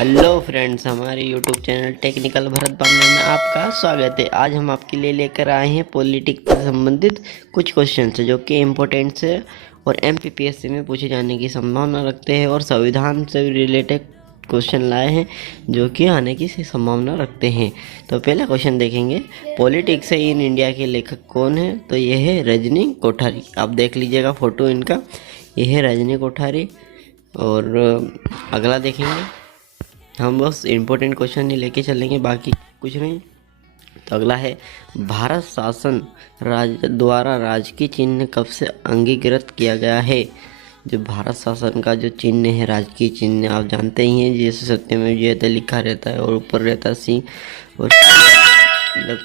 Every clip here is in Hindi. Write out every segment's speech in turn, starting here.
हेलो फ्रेंड्स, हमारे YouTube channel technical Bharat Bamne में आपका स्वागत है। आज हम आपके लिए लेकर आए हैं पॉलिटिक्स से संबंधित कुछ क्वेश्चन है जो कि इम्पोर्टेंट है और एमपीपीएससी में पूछे जाने की संभावना रखते हैं और संविधान से रिलेटेड क्वेश्चन लाए हैं जो कि आने की संभावना रखते हैं। तो पहला क्वेश्चन देखेंगे, पॉलिटिक्स इन इंडिया के लेखक कौन है? तो ये है रजनी कोठारी। आप देख लीजिएगा फोटो इनका, ये है रजनी कोठारी। और अगला देखेंगे, हम बस इम्पोर्टेंट क्वेश्चन ही लेके चलेंगे, बाकी कुछ नहीं। तो अगला है, भारत शासन द्वारा राजकीय चिन्ह कब से अंगीकृत किया गया है? जो भारत शासन का जो चिन्ह है, राजकीय चिन्ह, आप जानते ही हैं, जैसे सत्यमेव जयते लिखा रहता है और ऊपर रहता है सिंह और मतलब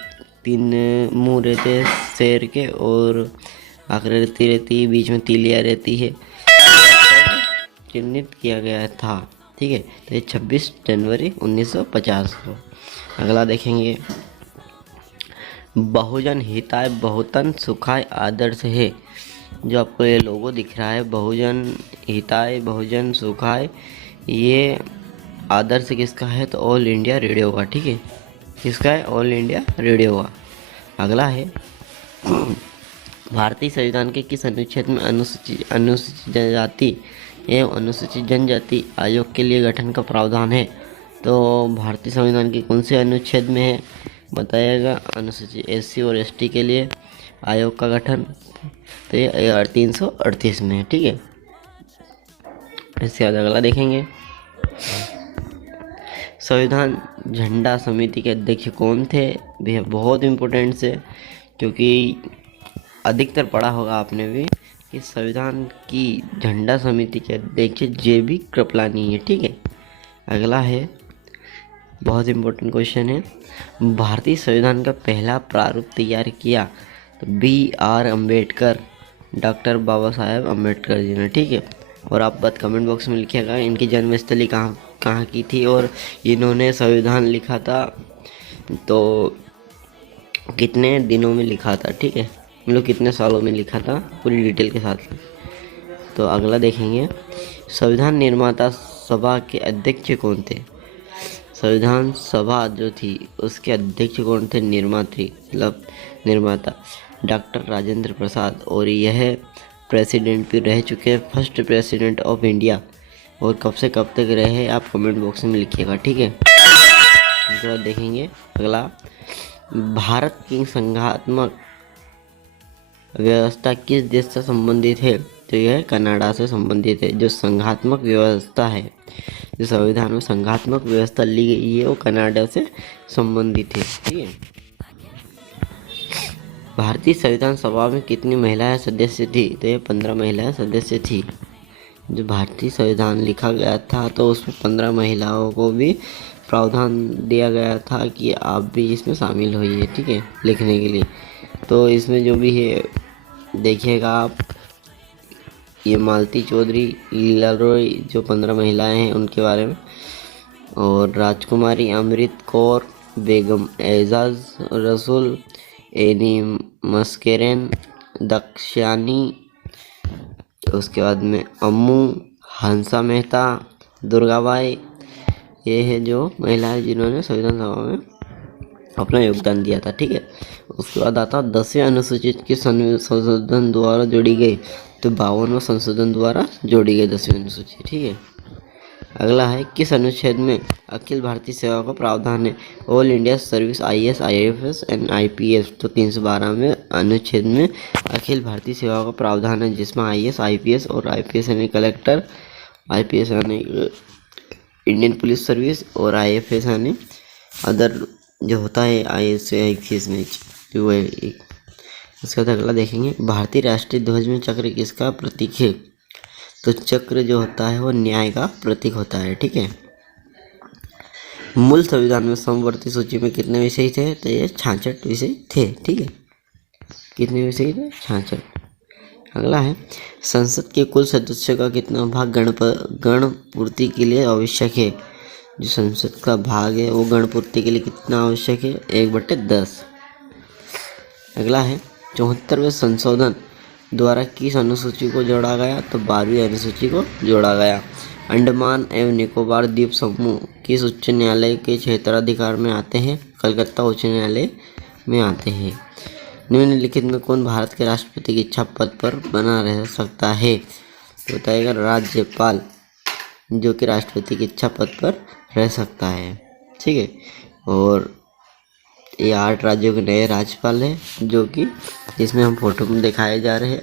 3 मुंह रहते हैं शेर के और आकृति रहती है, बीच में तीलियाँ रहती है, चिन्हित किया गया था। ठीक है, तो ये 26 जनवरी 1950 को। अगला देखेंगे, बहुजन हिताय बहुतन सुखाय आदर्श है। जो आपको ये लोगो दिख रहा है, बहुजन हिताय बहुजन सुखाय, ये आदर्श किसका है? तो ऑल इंडिया रेडियो का। ठीक है, किसका है? ऑल इंडिया रेडियो का। अगला है, भारतीय संविधान के किस अनुच्छेद में अनुसूचित जनजाति एवं अनुसूचित जनजाति आयोग के लिए गठन का प्रावधान है? तो भारतीय संविधान के कौन से अनुच्छेद में है बताइएगा? अनुसूचित एससी और एसटी के लिए आयोग का गठन, तो ये 338 में है। ठीक है, इसके बाद अगला देखेंगे, संविधान झंडा समिति के अध्यक्ष कौन थे? भैया बहुत इम्पोर्टेंट है, क्योंकि अधिकतर पढ़ा होगा आपने भी कि संविधान की झंडा समिति के अध्यक्ष जेबी कृपलानी है। ठीक है, अगला है, बहुत इम्पोर्टेंट क्वेश्चन है, भारतीय संविधान का पहला प्रारूप तैयार किया? तो BR अम्बेडकर, डॉक्टर बाबा साहेब अम्बेडकर जी ने। ठीक है, और आप बात कमेंट बॉक्स में लिखिएगा इनकी जन्मस्थली कहाँ की थी और इन्होंने संविधान लिखा था तो कितने दिनों में लिखा था। ठीक है, मतलब कितने सालों में लिखा था, पूरी डिटेल के साथ। तो अगला देखेंगे, संविधान निर्माता सभा के अध्यक्ष कौन थे? संविधान सभा जो थी उसके अध्यक्ष कौन थे? निर्माता डॉक्टर राजेंद्र प्रसाद, और यह प्रेसिडेंट भी रह चुके हैं, फर्स्ट प्रेसिडेंट ऑफ इंडिया। और कब से कब तक रहे आप कमेंट बॉक्स में लिखिएगा। ठीक है, उसके बाद देखेंगे अगला, भारत की संघात्मक व्यवस्था किस देश से संबंधित है? तो यह कनाडा से संबंधित है। जो संघात्मक व्यवस्था है, जो संविधान में संघात्मक व्यवस्था ली गई है, वो कनाडा से संबंधित है। ठीक है, भारतीय संविधान सभा में कितनी महिलाएं सदस्य थी? तो ये 15 महिलाएं सदस्य थी। जो भारतीय संविधान लिखा गया था तो उसमें 15 महिलाओं को भी प्रावधान दिया गया था कि आप भी इसमें शामिल होइए। ठीक है, लिखने के लिए। तो इसमें जो भी है देखिएगा आप, ये मालती चौधरी, लीला रॉय, जो 15 महिलाएं हैं उनके बारे में, और राजकुमारी अमृत कौर, बेगम एजाज रसूल, एनी मस्केरेन, दक्षानी, उसके बाद में अम्मू, हंसा मेहता, दुर्गाबाई, ये है जो महिलाएं जिन्होंने संविधान सभा में अपना योगदान दिया था। ठीक है, उसके बाद आता 10वें अनुसूचित की संशोधन द्वारा जोड़ी गई? तो 52वें संशोधन द्वारा जोड़ी गई 10वीं अनुसूची। ठीक है, अगला है, किस अनुच्छेद में अखिल भारतीय सेवा का प्रावधान है? All India service IAS IFS and IPS। तो 312वें अनुच्छेद में अखिल भारतीय सेवा का प्रावधान है, जिसमें IAS IPS और IPS यानी कलेक्टर, IPS यानी इंडियन पुलिस सर्विस और IFS यानी अदर जो होता है IAS IPS में जो है एक। उसके बाद अगला देखेंगे, भारतीय राष्ट्रीय ध्वज में चक्र किसका प्रतीक है? तो चक्र जो होता है वो न्याय का प्रतीक होता है। ठीक है, मूल संविधान में समवर्ती सूची में कितने विषय थे? तो ये 66 विषय थे। ठीक है, कितने विषय थे? 66। अगला है, संसद के कुल सदस्यों का कितना भाग गण पूर्ति के लिए आवश्यक है? जो संसद का भाग है वो गण पूर्ति के लिए कितना आवश्यक है? 1/10। अगला है, 74वें संशोधन द्वारा किस अनुसूची को जोड़ा गया? तो 12वीं अनुसूची को जोड़ा गया। अंडमान एवं निकोबार द्वीप समूह किस उच्च न्यायालय के क्षेत्राधिकार में आते हैं? कलकत्ता उच्च न्यायालय में आते हैं। निम्नलिखित में कौन भारत के राष्ट्रपति की इच्छा पद पर बना रह सकता है? तो बताएगा राज्यपाल, जो कि राष्ट्रपति की इच्छा पद पर रह सकता है। ठीक है, और ये 8 राज्यों के नए राज्यपाल हैं, जो कि इसमें हम फोटो में दिखाए जा रहे हैं,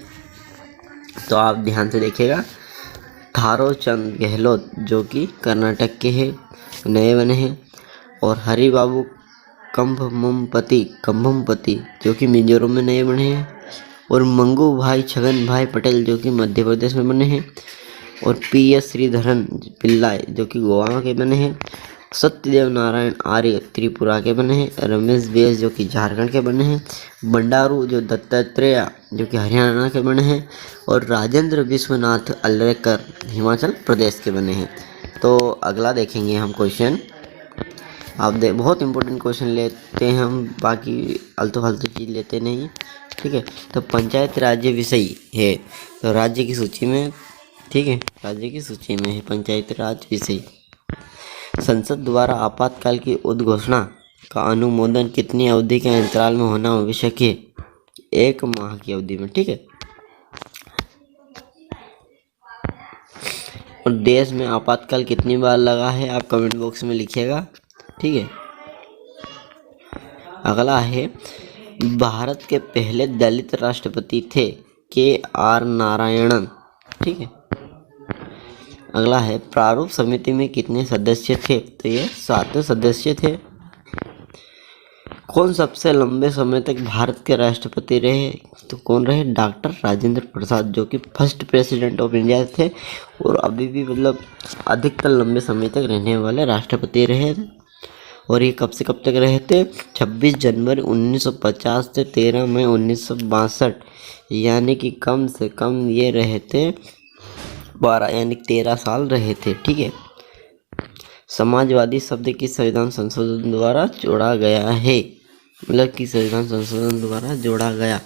तो आप ध्यान से देखिएगा। थारो चंद गहलोत, जो कि कर्नाटक के हैं, नए बने हैं। और हरिबाबू कंभमपति, जो कि मिजोरम में नए बने हैं। और मंगू भाई छगन भाई पटेल, जो कि मध्य प्रदेश में बने हैं। और PS श्रीधरन पिल्लाई, जो कि गोवा के बने हैं। सत्यदेव नारायण आर्य त्रिपुरा के बने हैं। रमेश बैस, जो कि झारखंड के बने हैं। बंडारू जो दत्तात्रेय, जो कि हरियाणा के बने हैं। और राजेंद्र विश्वनाथ अल्लेकर हिमाचल प्रदेश के बने हैं। तो अगला देखेंगे हम क्वेश्चन। आप बहुत इंपॉर्टेंट क्वेश्चन लेते हैं हम, बाकी आलतू फालतू चीज़ लेते नहीं। ठीक है, तो पंचायत राज्य विषय है, तो राज्य की सूची में, ठीक है, राज्य की सूची में है पंचायत राज विषय। संसद द्वारा आपातकाल की उद्घोषणा का अनुमोदन कितनी अवधि के अंतराल में होना आवश्यक है? 1 माह की अवधि में। ठीक है, और देश में आपातकाल कितनी बार लगा है, आप कमेंट बॉक्स में लिखिएगा। ठीक है, अगला है, भारत के पहले दलित राष्ट्रपति थे KR नारायणन। ठीक है, अगला है, प्रारूप समिति में कितने सदस्य थे? तो ये 7 सदस्य थे। कौन सबसे लंबे समय तक भारत के राष्ट्रपति रहे? तो कौन रहे? डॉक्टर राजेंद्र प्रसाद, जो कि फर्स्ट प्रेसिडेंट ऑफ इंडिया थे और अभी भी मतलब अधिकतर लंबे समय तक रहने वाले राष्ट्रपति रहे थे। और ये कब से कब तक रहे थे? 26 जनवरी 1950 से 13 मई 1962, यानी कि कम से कम ये रहे थे 12 यानी 13 साल रहे थे। ठीक है, समाजवादी शब्द किस संविधान संशोधन द्वारा जोड़ा गया है? मतलब कि संविधान संशोधन द्वारा जोड़ा गया,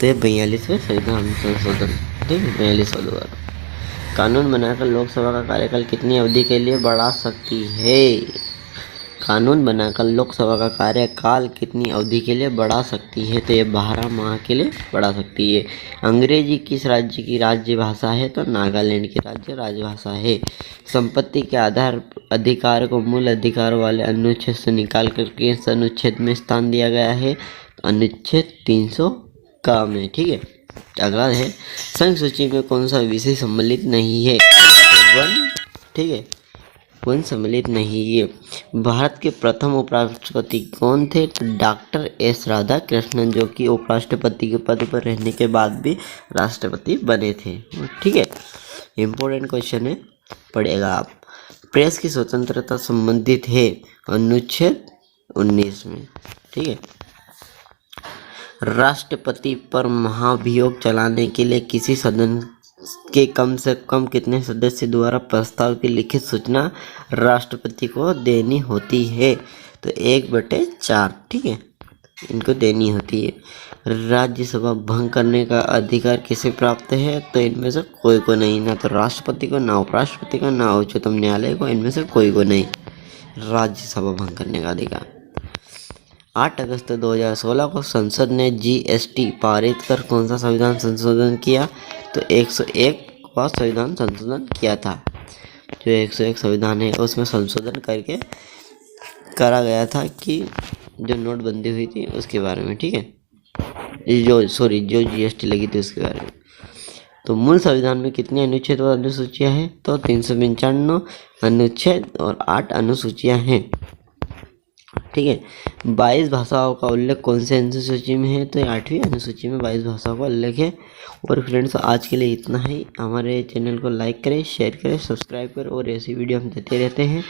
तो 42वें संविधान संशोधन, ठीक है, 42वां द्वारा। कानून बनाकर लोकसभा का कार्यकाल कितनी अवधि के लिए बढ़ा सकती है? कानून बनाकर लोकसभा का कार्यकाल कितनी अवधि के लिए बढ़ा सकती है? तो ये 12 माह के लिए बढ़ा सकती है। अंग्रेजी किस राज्य की राज्य भाषा है? तो नागालैंड की राज्य राजभाषा है। संपत्ति के आधार अधिकार को मूल अधिकार वाले अनुच्छेद से निकाल कर किस अनुच्छेद में स्थान दिया गया है? तो अनुच्छेद 300 का में। ठीक है, अगला है, संघ सूची में कौन सा विषय सम्मिलित नहीं है? वन, ठीक है, वन सम्मिलित नहीं है। भारत के प्रथम उपराष्ट्रपति कौन थे? तो डॉक्टर S राधाकृष्णन, जो कि उपराष्ट्रपति के पद पर रहने के बाद भी राष्ट्रपति बने थे। ठीक है, इम्पोर्टेंट क्वेश्चन है, पढ़ेगा आप। प्रेस की स्वतंत्रता संबंधित है अनुच्छेद 19 में। ठीक है, राष्ट्रपति पर महाभियोग चलाने के लिए किसी सदन के कम से कम कितने सदस्य द्वारा प्रस्ताव की लिखित सूचना राष्ट्रपति को देनी होती है? तो 1/4। ठीक है, इनको देनी होती है। राज्यसभा भंग करने का अधिकार किसे प्राप्त है? तो इनमें से कोई को नहीं, ना तो राष्ट्रपति को, ना उपराष्ट्रपति को, ना उच्चतम न्यायालय को, इनमें से कोई को नहीं राज्यसभा भंग करने का अधिकार। 8 अगस्त 2016 को संसद ने GST पारित कर कौन सा संविधान संशोधन किया? तो 101वां संविधान संशोधन किया था। जो 101 संविधान है उसमें संशोधन करके करा गया था कि जो नोटबंदी हुई थी उसके बारे में। ठीक है, जो GST लगी थी उसके बारे में। तो मूल संविधान में कितनी अनुच्छेद और अनुसूचियाँ हैं? तो 395 अनुच्छेद और 8 अनुसूचियाँ हैं। ठीक है, 22 भाषाओं का उल्लेख कौन से अनुसूची में है? तो 8वीं अनुसूची में 22 भाषाओं का उल्लेख है। और फ्रेंड्स, आज के लिए इतना ही। हमारे चैनल को लाइक करें, शेयर करें, सब्सक्राइब करें, और ऐसी वीडियो हम देते रहते हैं,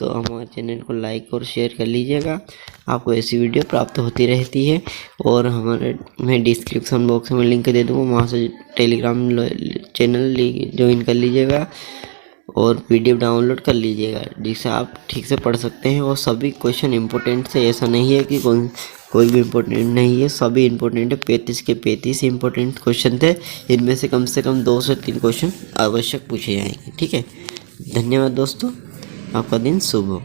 तो हमारे चैनल को लाइक और शेयर कर लीजिएगा। आपको ऐसी वीडियो प्राप्त होती रहती है। और मैं डिस्क्रिप्शन बॉक्स में लिंक दे दूँगा, वहाँ से टेलीग्राम चैनल ज्वाइन कर लीजिएगा और PDF डाउनलोड कर लीजिएगा, जिससे आप ठीक से पढ़ सकते हैं। और सभी क्वेश्चन इंपॉर्टेंट से, ऐसा नहीं है कि कोई भी इम्पोर्टेंट नहीं है, सभी इम्पोर्टेंट है। 35 के 35 इम्पोर्टेंट क्वेश्चन थे, इनमें से कम 2 से 3 क्वेश्चन आवश्यक पूछे जाएंगे। ठीक है, धन्यवाद दोस्तों, आपका दिन शुभ हो।